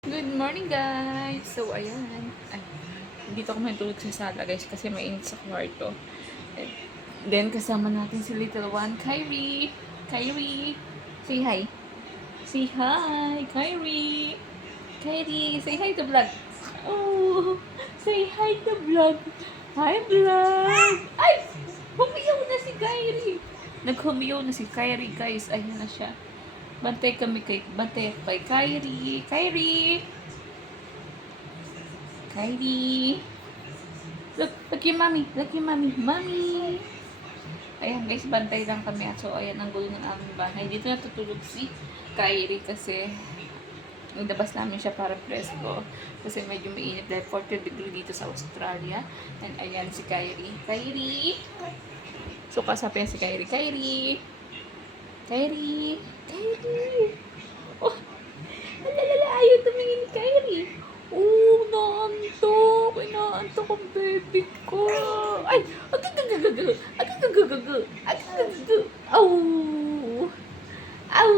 Good morning, guys! So, ayan. Ay, dito ako matulog sa sala, guys, kasi mainit sa kwarto. And then, kasama natin si little one, Kyrie. Kyrie! Say hi. Say hi, Kyrie! Kyrie, say hi to vlog. Oh, say hi to vlog. Hi, vlog! Ay! Humiyaw na si Kyrie! Naghumiyaw na si Kyrie, guys. Ayan na siya. Bantay kay Kyrie. Kyrie! Kylie! Look yung mommy. Look yung mommy. Mommy! Ayan guys, bantay lang kami. So, ayan ang gulo ng aming bahay. Dito natutulog si Kyrie kasi nilabas namin siya para presko. Kasi medyo mainit dahil 40 degree dito sa Australia. And ayan si Kyrie. Kyrie! So, kasapin si Kyrie. Kyrie! Kyrie! Kyrie! Oh! Alalala, ayaw tumingin ni Kyrie. Oh, naantok. Inaantok ang baby ko. Ay! Agagagaga! Agagagaga! Agagagaga! Aw! Aw!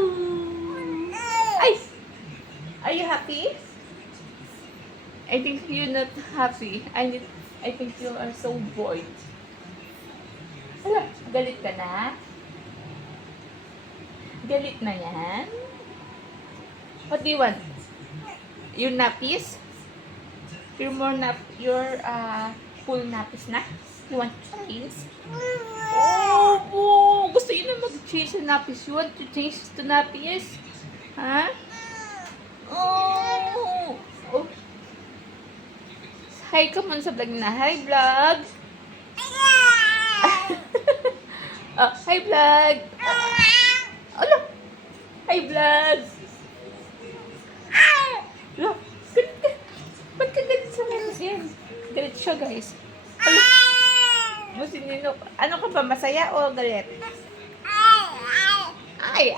Ay! Are you happy? I think you're not happy. I think you are so bored. Hala, galit ka na? Galit na yan? What do you want? Your nappies? Your full nappies na? You want to change? Oh, gusto yun na mag-change sa nappies. You want to change to nappies? Ha? Oh! Oh. Hi ka muna sa vlog na. Hi, vlog! Oh, hi, vlog! Ano? Hi, vlog! Look, galit ka. Ba't ka galit sa memes yan? Galit siya, guys. Ano? Musinino. Ano ka ba? Masaya o galit? Ay.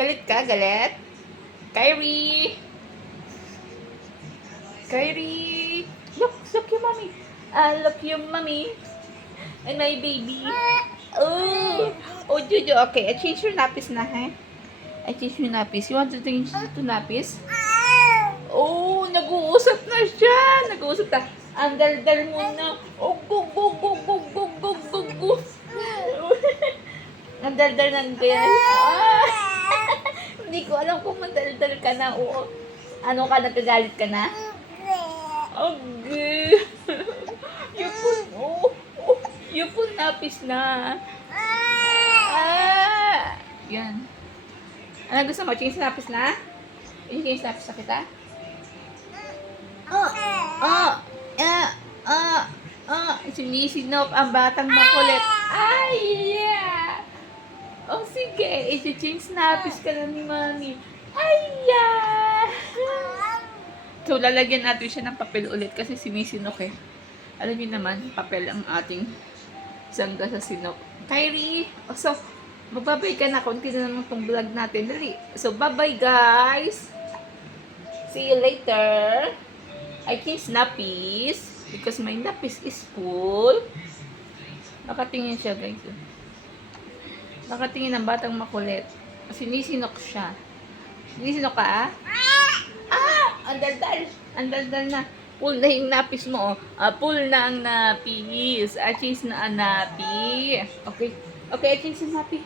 Galit ka? Galit? Kyrie! Kyrie! Look yung mommy. Look yung mommy. And my baby. Oh, Jojo. Okay, I change your nappies na, ha? I change your nappies. You want to change to nappies? Oh, nag-uusap na siya. Nag-uusap na. Ang daldal mo na. Oh, go. Ang daldal ng ganyan. Hindi ko alam kung mandaldal ka na. Oo. Ano ka, nagkagalit ka na? Okay. You pun napis na. Yan. Ano gusto mo? Change napis na? Change napis na kita? Sinisinop ang batang makulit. Ay, yeah! Oh, sige. I-change napis ka na ni mami. Ay, yeah! So, lalagyan natin siya ng papel ulit kasi sinisinok eh. Alam niyo naman, papel ang ating sangga sa sinok. Kyrie! Oh, so, magbabay ka na. Kunti na naman itong vlog natin. Dali. So, bye-bye guys! See you later! I change nappies because my nappies is full. Nakatingin siya, guys. Nakatingin ang batang makulit. Sinisinok siya. Sinisinok ka, Ang daldal na. Full na yung nappies mo, full na ang nappies. I change na ang nappi. Okay, I change yung nappi.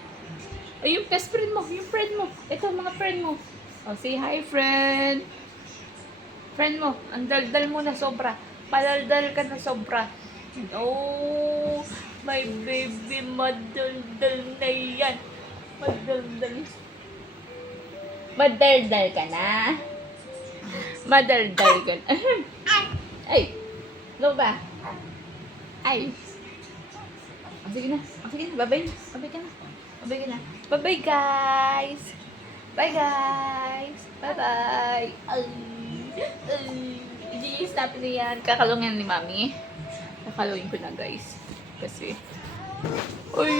Ay, yung best friend mo. Yung friend mo. Ito, mga friend mo. Oh, say hi, friend. Friend mo, ang daldal mo na sobra. Padaldal ka na sobra. Oh, my baby, madaldal na yan. Madaldal ka na. Madaldal ka na. Ay, ano ba? Ay. Sige na. Bye-bye na. Bye-bye ka na. Bye-bye, guys. Bye, guys. Bye-bye. I-stop na yan. Kakalungin ni mami. Kakalungin ko na, guys. Kasi, ay.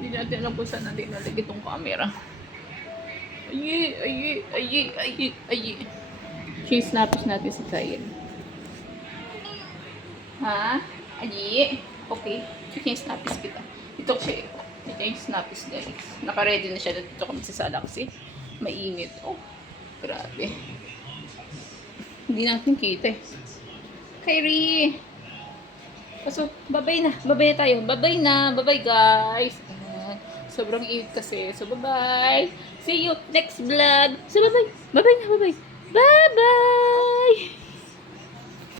Hindi natin alam kung saan natin nalagay itong camera. Ay. Cheese napis natin sa kain. Ha? Ay. Okay. Cheese napis kita. Ito siya. Cheese napis, guys. Naka-ready na siya. Dito kami sa sala kasi mainit. Oh. Grabe. Hindi natin kita eh. Kyrie! So, babay na. Babay tayo. Babay na. Babay guys. Ayan. Sobrang init kasi. So, bye-bye. See you next vlog. So, bye-bye. Bye-bye na. Bye-bye. Bye-bye.